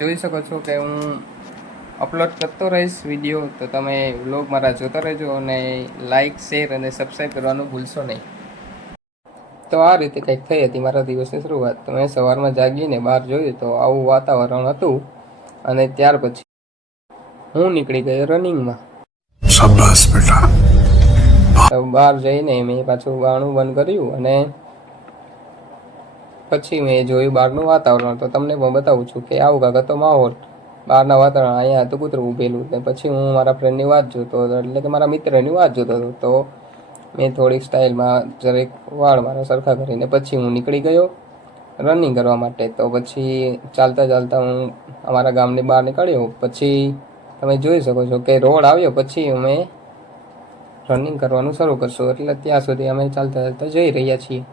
જોઈ શકો છો કે હું અપલોડ કરતો રહીશ વીડિયો તો તમે વ્લોગ મારા જોતા રહેજો અને લાઇક શેર અને સબસ્ક્રાઈબ કરવાનું ભૂલશો નહીં. તો આ રીતે કંઈક થઈ હતી મારા દિવસની શરૂઆત. તો મેં સવારમાં જાગીને બહાર જોયું તો આવું વાતાવરણ હતું અને ત્યાર પછી હું નીકળી ગયો રનિંગમાં શાબાશ બહાર જઈને મેં પાછું ગાણું બંધ કર્યું અને પછી મેં જોયું બહારનું વાતાવરણ. તો તમને પણ બતાવું છું કે આવું કાંક હતો માહોલ. બહારના વાતાવરણ અહીંયા હતું કૂતરું ઊભેલું. ને પછી હું મારા ફ્રેન્ડની વાત જોતો હતો. એટલે કે મારા મિત્રની વાત જોતો હતો. તો મેં થોડીક સ્ટાઇલમાં જરાક વાળ મારા સરખા કરીને પછી હું નીકળી ગયો રનિંગ કરવા માટે. તો પછી ચાલતા ચાલતા હું અમારા ગામની બહાર નીકળ્યો. પછી તમે જોઈ શકો છો કે રોડ આવ્યો. પછી અમે રનિંગ કરવાનું શરૂ કરશું. એટલે ત્યાં સુધી અમે ચાલતા ચાલતા જઈ રહ્યા છીએ.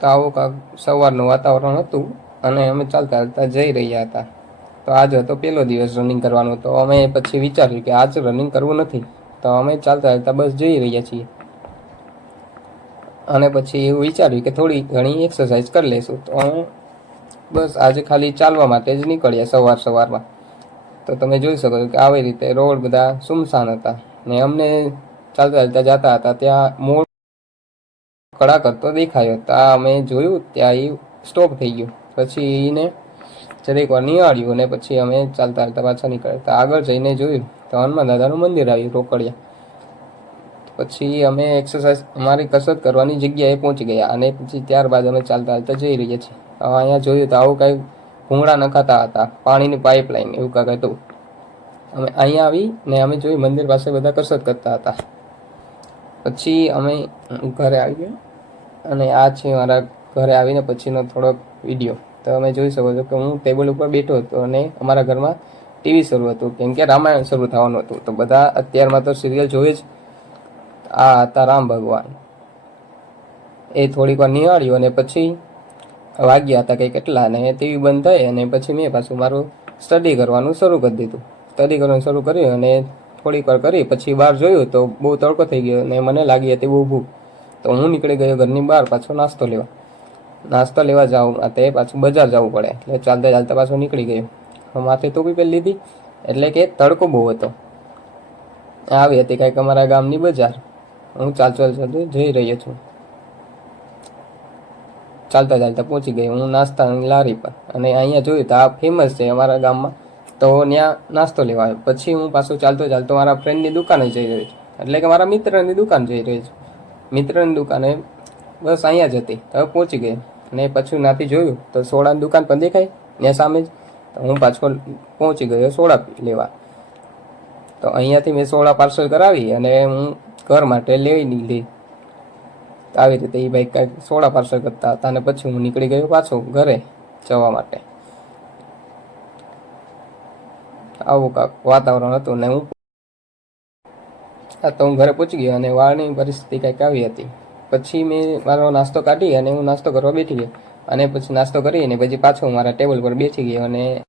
તો આવું કાંક સવારનું વાતાવરણ હતું અને અમે ચાલતા ચાલતા જઈ રહ્યા હતા. તો આજ હતો પહેલો દિવસ રનિંગ કરવાનો. તો અમે પછી વિચાર્યું કે આજ રનિંગ કરવું નથી. તો અમે ચાલતા ચાલતા બસ જઈ રહ્યા છીએ. અને પછી એવું વિચાર્યું કે થોડી ઘણી એક્સરસાઇઝ કરી લઈશું તો અમે બસ આજે ખાલી ચાલવા માટે જ નીકળ્યા સવાર સવારમાં. તો તમે જોઈ શકો છો કે આવી રીતે રોડ બધા સુમસાન હતા. ને અમને ચાલતા ચાલતા જતા હતા ત્યાં મોડ કડા કરતો દેખાયો. તો આ અમે જોયું, ત્યાં એ સ્ટોપ થઈ ગયું. પછી એને જરીક વાર નિહાળ્યું અને પછી અમે ચાલતા ચાલતા પાછા નીકળ્યા. તો આગળ જઈને જોયું, તો હનુમાન દાદાનું મંદિર આવ્યું, રોકડિયા. પછી અમે એક્સરસાઇઝ અમારી કસરત કરવાની જગ્યાએ પહોંચી ગયા અને પછી ત્યારબાદ અમે ચાલતા ચાલતા જઈ રહ્યા છીએ. હવે અહીંયા જોયું તો આવું કાંઈ ભૂંગળા નખાતા હતા, પાણીની પાઇપલાઇન એવું કાંઈક હતું. અમે અહીંયા આવી ને અમે જોયું, મંદિર પાસે બધા કસરત કરતા હતા. પછી અમે ઘરે આવી ગયા. અને આ છે મારા ઘરે આવીને પછીનો થોડોક વીડિયો. તો તમે જોઈ શકો છો કે હું ટેબલ ઉપર બેઠો હતો અને અમારા ઘરમાં ટીવી શરૂ હતું. કેમ કે રામાયણ શરૂ થવાનું હતું. તો બધા અત્યારમાં તો સિરિયલ જોવે જ આ હતા રામ ભગવાન. એ થોડીક વાર નિહાળ્યું અને પછી વાગ્યા હતા કંઈ કેટલા અને ટીવી બંધ થઈ અને પછી મેં પાછું મારું સ્ટડી કરવાનું શરૂ કરી દીધું. સ્ટડી કરવાનું શરૂ કર્યું અને થોડીક વાર કરી પછી બહાર જોયું તો બહુ તડકો થઈ ગયો અને મને લાગી હતી બહુ ભૂખ. તો હું નીકળી ગયો ઘરની બહાર, પાછો નાસ્તો લેવા. નાસ્તો લેવા જાઉં તે પાછું બજાર જવું પડે. એટલે ચાલતા ચાલતા પાછું નીકળી ગયો. માથે ટોપી પહેરી લીધી, એટલે કે તડકો બહુ હતો. આવી હતી કાંઈક અમારા ગામની બજાર. હું ચાલ ચાલ ચાલતું જઈ રહ્યો છું. ચાલતા ચાલતા પહોંચી ગઈ હું નાસ્તાની લારી પર. અને અહીંયા જોયું તો આ ફેમસ છે અમારા ગામમાં. તો ત્યાં નાસ્તો લેવા પછી હું પાછો ચાલતો ચાલતો મારા ફ્રેન્ડની દુકાને જઈ રહ્યો છું. એટલે કે મારા મિત્રની દુકાન જઈ રહ્યો છું. મિત્રની દુકાને બસ અહીંયા જ હતી. હવે પહોંચી ગઈ. અને પછી નાથી જોયું, તો સોડાની દુકાન પણ દેખાય ને સામે જ. તો હું પાછો પહોંચી ગયો સોડા લેવા. તો અહીંયાથી મેં સોડા પાર્સલ કરાવી અને હું ઘર માટે લઈ લીધી. આવી રીતે એ ભાઈ કાંઈક સોડા પાર્સલ કરતા હતા અને પછી હું નીકળી ગયો પાછો ઘરે જવા માટે. આવું કાંક વાતાવરણ હતું ને હું હા તો હું ઘરે પહોંચી ગયો અને વાળની પરિસ્થિતિ કંઈક આવી હતી. પછી મેં મારો નાસ્તો કાઢી અને હું નાસ્તો કરવા બેઠી ગયો. અને પછી નાસ્તો કરીને પછી પાછો મારા ટેબલ પર બેસી ગયો અને